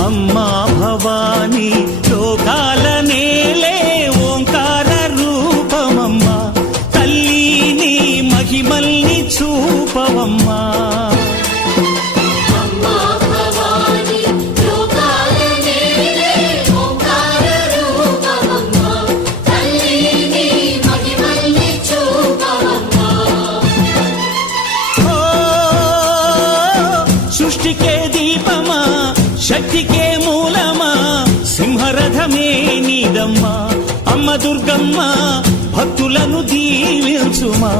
అమ్మా భవానీ లోకాల నేలే ఓంకార రూపమమ్మా తల్లి నీ మహిమల్ని చూపవమ్మా సృష్టికే దీపమా శక్తికే మూలమా సింహరథమే నీదమ్మా అమ్మ దుర్గమ్మ భక్తులను దీవించుమా